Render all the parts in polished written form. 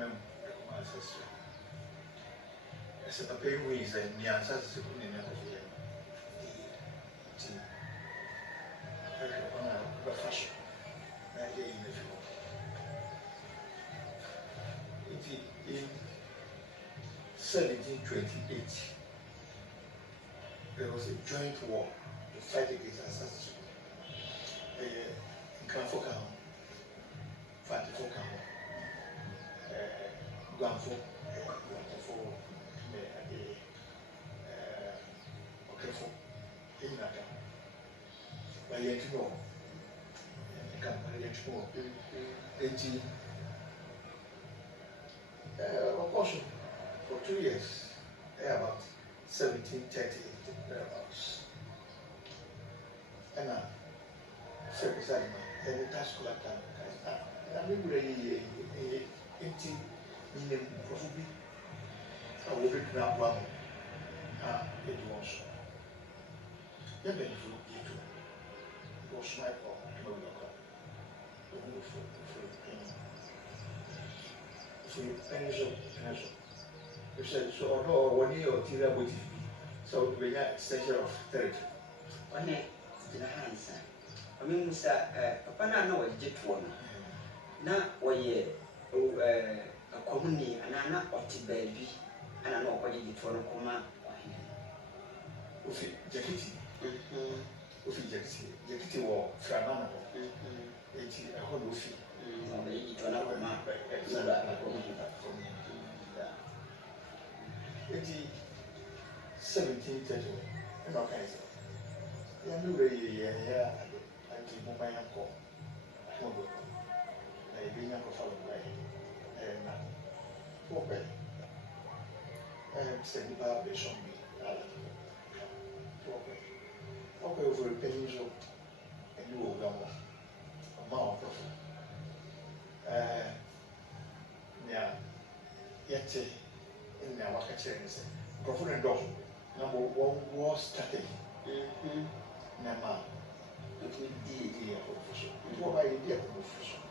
mem ancestry. As a pay ways and the ancestors in the fashion. In 1728, there was a joint war to fight against ancestry. In Kanfoka, Fantifoka, Guamfo, Okefo, Inaka. But yet, you know, of course, for 2 years, about 1730 thereabouts. And so beside me, and the tax collector, I mean, really, 80 million probably. I will be ground one. It was. Yeah, then for you too. It was my problem. So although 1 year or 2 years with so we got extension of territory. One in the hands. I mean, sir, upon I know a jet one. Now, 1 year, a community, and I'm not what baby, and I know what you did for a comma. Ufi Jakiti. Ufi Jakiti war Franano. It's a whole Ufi. It was not a map. 1730, and all kinds of. Yeah, no way, yeah, I keep my uncle. I bring up a fellow by and okay. And send the Bible show me. Okay, over a peninsula, and you will go a mouth of yeah, yet in the Wakachens. Profund dog, number 1 war started. Nama, it will be the official. It was by the official.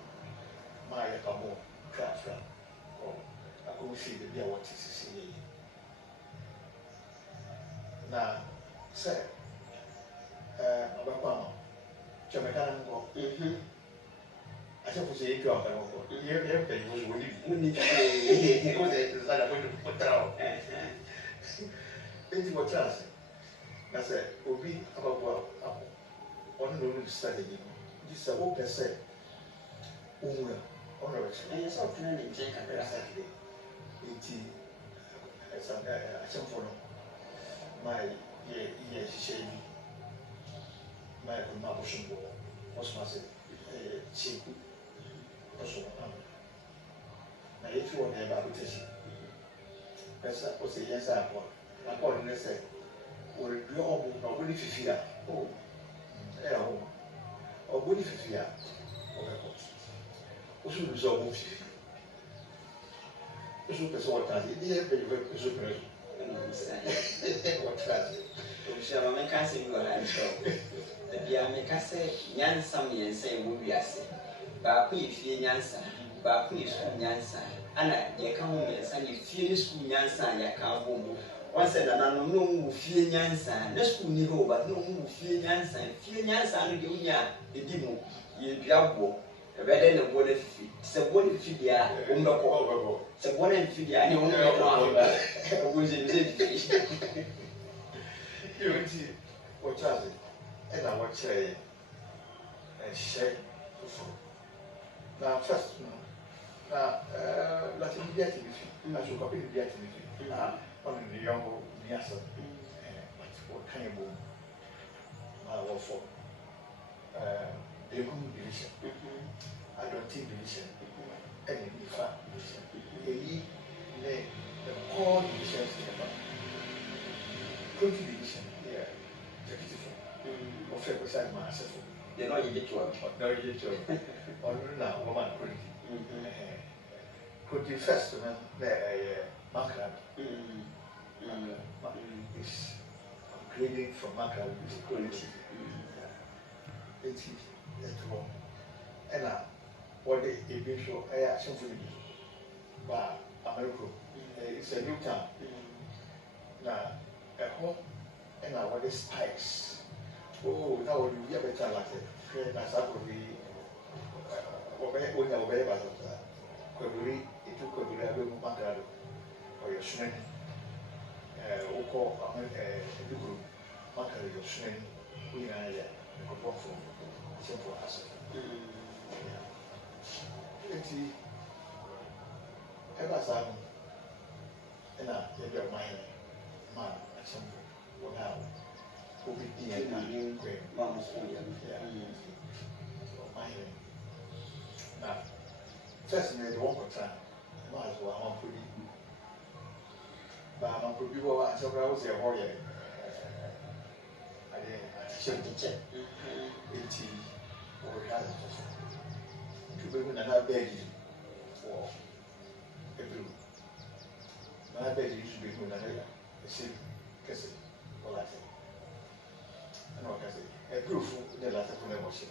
My cabo, craft, or I could see the dear what is in. Now, sir, Abapama, Jamaican go. I think we say you are here, was winning. He was a put out. Anything what chance? I said, Obi about on the study. This is a open set. Honor, And you're so planning to take a Saturday. 80 some for my yes, shady. My motion was massive. Cheap. Also, now if you want to have habitation, that's what the yes I want. According to say, or you all not really fear. Oh, or would if fear. What should resolve? What sort of idea? What transit? shall make us in your hands. The Yamaka Yan Sami say, would be a say. Baku if you Yansa, Baku is from Yansa, and I come home and you finish school Yansa, and I come home. Once said, and I don't know who fear Yansa, no school Nigo, but no who fear Yansa, and fear Yansa, and you, the demo, you diabo, a better than what if it's a body figure, it's a body figure, and you know, was in you see what does it? And I watch a shake. Now, first, now, let me get it with you. I should copy the get with you. On the young Niasa, but what kind of boom? My war for the good division. I don't think division. Any fact division. The core divisions in the 20 division. Yeah, beautiful. Of course, I'm masterful. They know you get to work. No, you get to work. On now, woman, could you first, Macrab? Is upgrading from Macrab to quality. It's wrong. And now, what they eventually action for you. ba America it's a new town na ɛhɔ ɛna wɔde spikes na wɔde wi abɛtwa lake hwɛ na saa kɔbi wɔbɛyɛ basabasa kɔbiri etu kɔbiri abɛmu makra do ɔyɛ sunani wokɔ eduguru makra yɛ sunani wo nyinaa yɛ nkɔbɔfo akyɛnfo aso eti ɛba saa no ɛna yɛde ɔman yɛ ma akyɛnfo wɔn a obi di yɛn na nkɔɛ ɔman yɛ na first yɛ de wɔn kɔtara ɛma aso amanfo bi ba amanfo bi wɔ akyɛnfo a wɔsɛ ɛhɔ yɛ adeɛ akyɛnkyɛn eti wɔhwɛ ade fofo tubehu nana bɛɛdi wɔ ebiro nana bɛɛdi yi so behu nana ɛsɛ kɛse wɔ lase ɛna ɔkɛse ebirofo ne lasefo na ɛwɔ hyɛ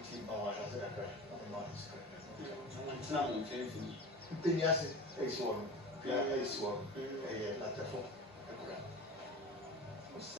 nti ma wɔn asase kakra ɔmo ma wɔn asase kakra ntena mo mfimfini mpanyin ase ɛyisi wɔn pia ɛyisi wɔn ɛyɛ latɛfo